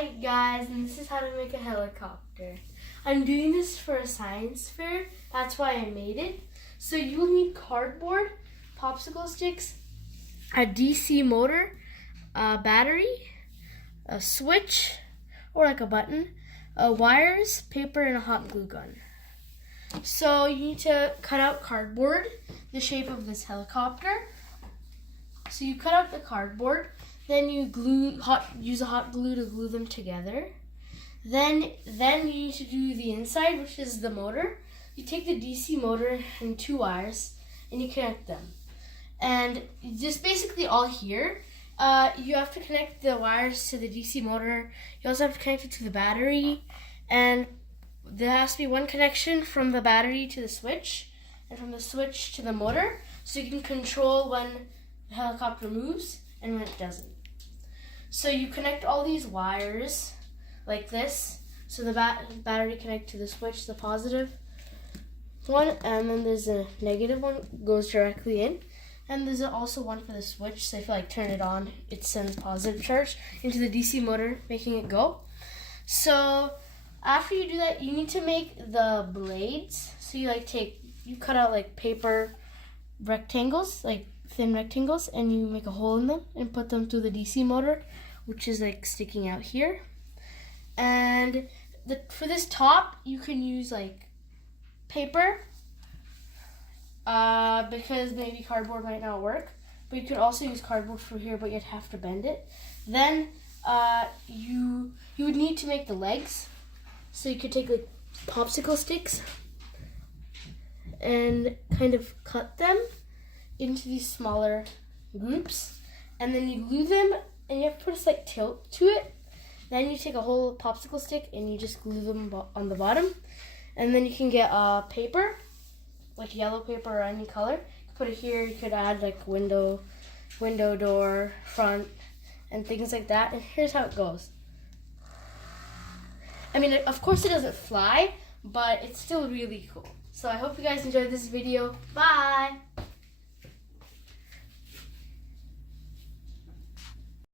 Hi guys, and this is how to make a helicopter. I'm doing this for a science fair, that's why I made it. So you will need cardboard, popsicle sticks, a DC motor, a battery, a switch, or like a button, wires, paper, and a hot glue gun. So you need to cut out cardboard, the shape of this helicopter. So you cut out the cardboard, then you use a hot glue to glue them together. Then you need to do the inside, which is the motor. You take the DC motor and 2 wires, and you connect them. And just basically all here, you have to connect the wires to the DC motor. You also have to connect it to the battery, and there has to be one connection from the battery to the switch, and from the switch to the motor, so you can control when the helicopter moves and when it doesn't. So you connect all these wires like this. So the battery connects to the switch, the positive one, and then there's a negative one goes directly in. And there's also one for the switch, so if you turn it on, it sends positive charge into the DC motor, making it go. So after you do that, you need to make the blades. So you cut out paper rectangles, thin rectangles, and you make a hole in them and put them through the DC motor, which is sticking out here. And for this top, you can use paper, because maybe cardboard might not work, but you could also use cardboard for here, but you'd have to bend it. Then you would need to make the legs. So you could take popsicle sticks and kind of cut them into these smaller groups, and then you glue them, and you have to put a slight tilt to it. Then you take a whole popsicle stick and you just glue them on the bottom, and then you can get paper, like yellow paper or any color. You put it here. You could add window door, front, and things like that. And here's how it goes. I mean, of course it doesn't fly, but it's still really cool. So I hope you guys enjoyed this video. Bye!